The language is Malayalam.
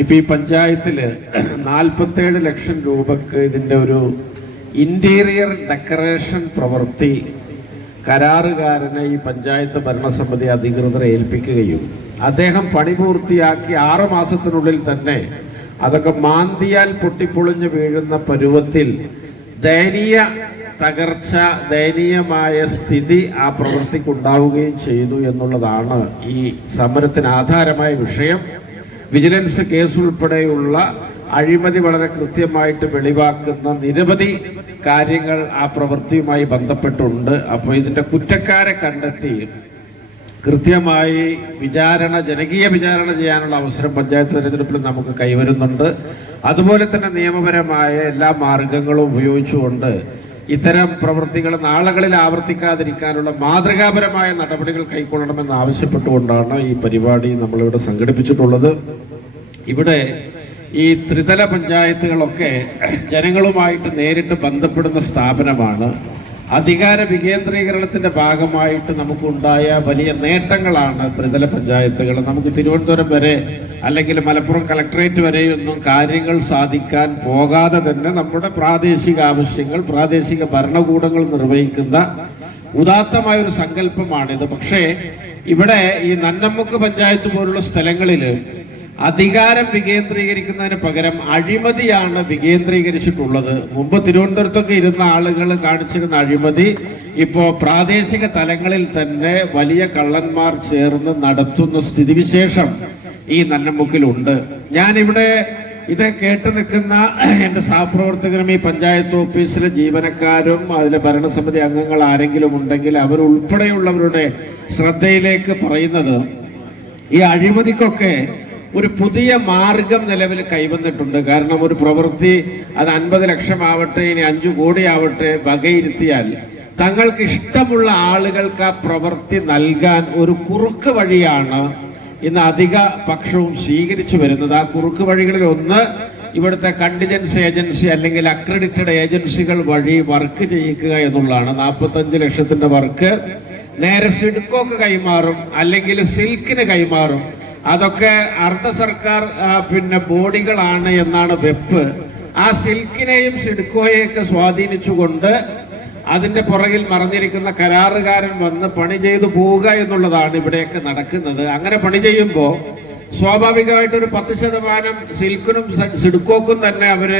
ഇപ്പൊ ഈ പഞ്ചായത്തിൽ നാൽപ്പത്തേഴ് ലക്ഷം രൂപക്ക് ഇതിന്റെ ഒരു ഇന്റീരിയർ ഡെക്കറേഷൻ പ്രവൃത്തി കരാറുകാരനെ ഈ പഞ്ചായത്ത് ഭരണസമിതി അധികൃതരെ ഏൽപ്പിക്കുകയും അദ്ദേഹം പണി പൂർത്തിയാക്കി ആറ് മാസത്തിനുള്ളിൽ തന്നെ അതൊക്കെ മാന്തിയാൽ പൊട്ടിപ്പൊളിഞ്ഞു വീഴുന്ന പരുവത്തിൽ ദയനീയ തകർച്ച ദയനീയമായ സ്ഥിതി ആ പ്രവൃത്തിക്കുണ്ടാവുകയും ചെയ്തു എന്നുള്ളതാണ് ഈ സമരത്തിന് ആധാരമായ വിഷയം. വിജിലൻസ് കേസ് ഉൾപ്പെടെയുള്ള അഴിമതി വളരെ കൃത്യമായിട്ട് വെളിവാക്കുന്ന നിരവധി കാര്യങ്ങൾ ആ പ്രവൃത്തിയുമായി ബന്ധപ്പെട്ടുണ്ട്. അപ്പോൾ ഇതിന്റെ കുറ്റക്കാരെ കണ്ടെത്തി കൃത്യമായി വിചാരണ ജനകീയ വിചാരണ ചെയ്യാനുള്ള അവസരം പഞ്ചായത്ത് തെരഞ്ഞെടുപ്പിൽ നമുക്ക് കൈവരുന്നുണ്ട്. അതുപോലെ തന്നെ നിയമപരമായ എല്ലാ മാർഗങ്ങളും ഉപയോഗിച്ചുകൊണ്ട് ഇത്തരം പ്രവൃത്തികൾ നാളുകളിൽ ആവർത്തിക്കാതിരിക്കാനുള്ള മാതൃകാപരമായ നടപടികൾ കൈക്കൊള്ളണമെന്ന് ആവശ്യപ്പെട്ടുകൊണ്ടാണ് ഈ പരിപാടി നമ്മളിവിടെ സംഘടിപ്പിച്ചിട്ടുള്ളത്. ഇവിടെ ഈ ത്രിതല പഞ്ചായത്തുകളൊക്കെ ജനങ്ങളുമായിട്ട് നേരിട്ട് ബന്ധപ്പെടുന്ന സ്ഥാപനമാണ്. അധികാര വികേന്ദ്രീകരണത്തിന്റെ ഭാഗമായിട്ട് നമുക്കുണ്ടായ വലിയ നേട്ടങ്ങളാണ് ത്രിതല പഞ്ചായത്തുകൾ. നമുക്ക് തിരുവനന്തപുരം വരെ അല്ലെങ്കിൽ മലപ്പുറം കളക്ടറേറ്റ് വരെയൊന്നും കാര്യങ്ങൾ സാധിക്കാൻ പോകാതെ തന്നെ നമ്മുടെ പ്രാദേശിക ആവശ്യങ്ങൾ പ്രാദേശിക ഭരണകൂടങ്ങൾ നിർവഹിക്കുന്ന ഉദാത്തമായ ഒരു സങ്കല്പമാണിത്. പക്ഷേ ഇവിടെ ഈ നന്നമ്മുക്ക് പഞ്ചായത്ത് പോലുള്ള സ്ഥലങ്ങളിൽ അധികാരം വികേന്ദ്രീകരിക്കുന്നതിന് പകരം അഴിമതിയാണ് വികേന്ദ്രീകരിച്ചിട്ടുള്ളത്. മുമ്പ് തിരുവനന്തപുരത്തൊക്കെ ഇരുന്ന ആളുകൾ കാണിച്ചിരുന്ന അഴിമതി ഇപ്പോ പ്രാദേശിക തലങ്ങളിൽ തന്നെ വലിയ കള്ളന്മാർ ചേർന്ന് നടത്തുന്ന സ്ഥിതിവിശേഷം ഈ നന്നമുക്കിലുണ്ട്. ഞാനിവിടെ ഇത് കേട്ട് നിൽക്കുന്ന എന്റെ സഹപ്രവർത്തകരും ഈ പഞ്ചായത്ത് ഓഫീസിലെ ജീവനക്കാരും അതിലെ ഭരണസമിതി അംഗങ്ങൾ ആരെങ്കിലും ഉണ്ടെങ്കിൽ അവരുൾപ്പെടെയുള്ളവരുടെ ശ്രദ്ധയിലേക്ക് പറയുന്നത് ഈ അഴിമതിക്കൊക്കെ ഒരു പുതിയ മാർഗം നിലവിൽ കൈവന്നിട്ടുണ്ട്. കാരണം ഒരു പ്രവൃത്തി അത് അൻപത് ലക്ഷം ആവട്ടെ ഇനി അഞ്ചു കോടി ആവട്ടെ വകയിരുത്തിയാൽ തങ്ങൾക്ക് ഇഷ്ടമുള്ള ആളുകൾക്ക് ആ പ്രവൃത്തി നൽകാൻ ഒരു കുറുക്ക് വഴിയാണ് ഇന്ന് അധിക പക്ഷവും സ്വീകരിച്ചു വരുന്നത്. ആ കുറുക്ക് വഴികളിൽ ഒന്ന് ഇവിടുത്തെ കണ്ടിജൻസ് ഏജൻസി അല്ലെങ്കിൽ അക്രഡിറ്റഡ് ഏജൻസികൾ വഴി വർക്ക് ചെയ്യിക്കുക എന്നുള്ളതാണ്. നാൽപ്പത്തഞ്ച് ലക്ഷത്തിന്റെ വർക്ക് നേരെ സിഡ്കോക്ക് കൈമാറും അല്ലെങ്കിൽ സിൽക്കിന് കൈമാറും. അതൊക്കെ അർദ്ധ സർക്കാർ പിന്നെ ബോഡികളാണ് എന്നാണ് വെപ്പ്. ആ സിൽക്കിനെയും സിഡ്കോയെയൊക്കെ സ്വാധീനിച്ചുകൊണ്ട് അതിന്റെ പുറകിൽ മറഞ്ഞിരിക്കുന്ന കരാറുകാരൻ വന്ന് പണി ചെയ്തു പോവുക എന്നുള്ളതാണ് ഇവിടെയൊക്കെ നടക്കുന്നത്. അങ്ങനെ പണി ചെയ്യുമ്പോൾ സ്വാഭാവികമായിട്ട് ഒരു പത്ത് ശതമാനം സിൽക്കിനും സിഡ്കോക്കും തന്നെ അവർ